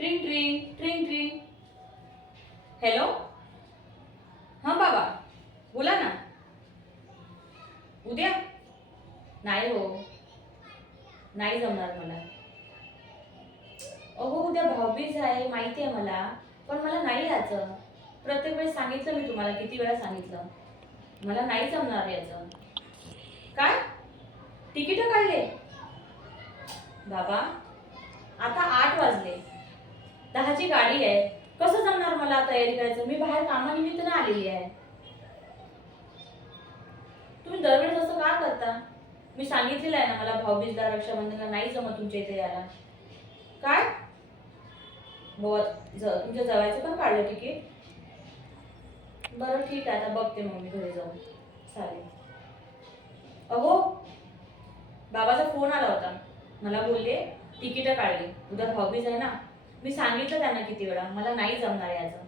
ट्रिंग ट्रिंग ट्रिंग ट्रिंग. Hello हां बाबा. बोला ना. उद्या? नाही हो. नाही जमणार मला. अहो उद्या भाऊबीज आहे माहिती आहे मला. पण मला नाही यायचं. प्रत्येक वेळेस सांगितलं मी तुम्हाला किती वेळा सांगितलं. मला नाही जमणार याचं काय? तिकीट काढले. बाबा आता आठ वाजले. दहाची गाडी आहे? कसं जमणार मला तयारी करायचं मी बाहेर कामानिमित्तानं आलेली आहे. तुम्ही दरवेळेस असं का करता? मी सांगितलेलं आहे ना मला भाऊबीजला रक्षाबंधनला नाही जमत तुमच्या इथे यायला. काय? हो तुमच्या जवळचं पण काढलं तिकीट? बरं ठीक आहे आता बघते मग मी घरी जाऊन. चालेल. अहो बाबाचा फोन आला होता. मला बोलले तिकीटं काढली. उद्या भाऊबीज आहे ना मी सांगितलं त्यांना किती वेळा मला नाही जमणार याचं.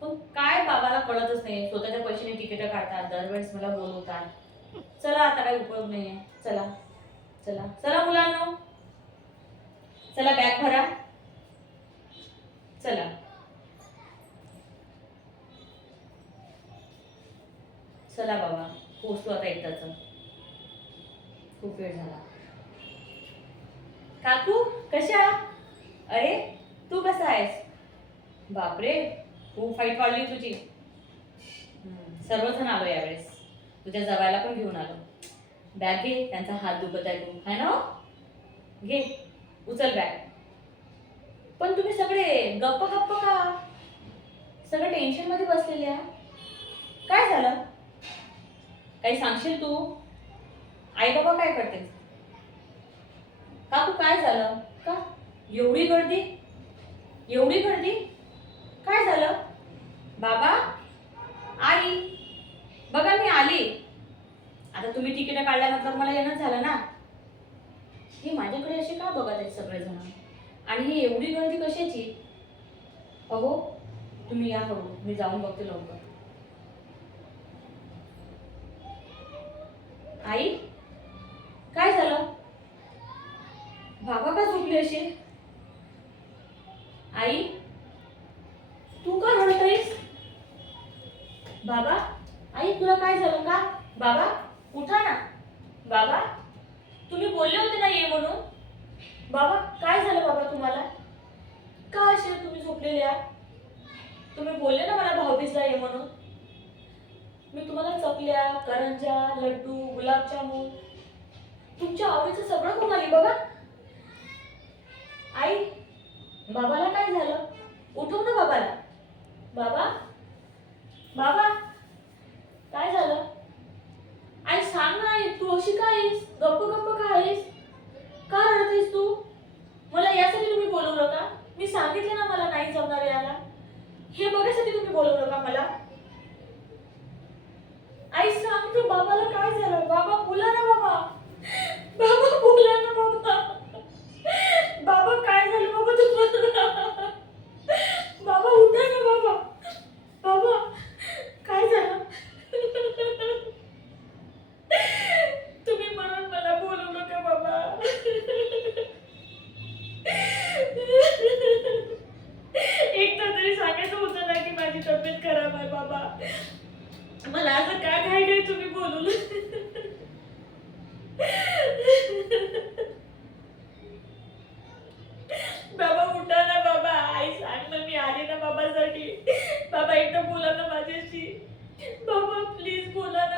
पण काय बाबाला कळतच नाही स्वतःच्या पैशाने तिकीट काढतात दरवेळेस मला बोलवतात. चला आता काही उपयोग नाही आहे चला चला. चला मुलांना. चला बॅग भरा. चला. चला बाबा पोचतो आता एकदाच. खूप वेळ झाला. काकू कशा? अरे तू कसा आहेस? बापरे खूप फाईट वाढली तुझी. सर्वजण आलो यावेळेस. तुझ्या जवायला पण घेऊन आलो. बॅग घे त्यांचा हात दुखत आहे तू. है ना हो? घे उचल बॅग पण तुम्ही सगळे गप्प गप्प का? सगळं टेन्शनमध्ये बसलेले आहात? काय झालं? काही सांगशील तू? आई बाबा काय करते काकू काय झालं? का? एवढी गर्दी? एवढी गर्दी? काय झालं? बाबा? आई? बघा मी आली. आता तुम्ही तिकीट काढल्यानंतर मला येणंच झालं ना. हे माझ्याकडे असे का बघत आहेत सगळेजण? आणि ही एवढी गर्दी कशाची? अहो तुम्ही या हळू. मी जाऊन बघते लवकर. आई? काय झालं? बाबा का झोपले असे? आई तू का रडत बाबा आई तुला काय झालं का? बाबा उठा ना. बाबा तुम्ही बोलले होते ना ये म्हणून. बाबा काय झालं बाबा तुम्हाला? का असे तुम्ही झोपलेले आहात? तुम्ही बोलले ना मला भाऊबीजला ये म्हणून. मी तुम्हाला चकल्या करंजा लड्डू गुलाबजामुन तुमच्या आवडीचं सगळं कोण आली बघा. आई बाबाला काय झालं? उठव ना बाबाला. बाबा? बाबा? काय झालं? आई सांग ना आई तू अशी काय आहेस? गप्प गप्प का आहेस? का रडत आहेस तू? मला यासाठी तुम्ही बोलवलं का? मी सांगितलं ना मला नाही जमणार याला हे बघायसाठी तुम्ही बोलवलं का मला? माझी तब्येत खराब आहे बाबा. मला असं काय काय काय तुम्ही बोलू बाबा उठा ना बाबा. आई सांग ना मी आले ना बाबासाठी. बाबा एकदा बोला ना माझ्याशी. बाबा प्लीज बोला ना.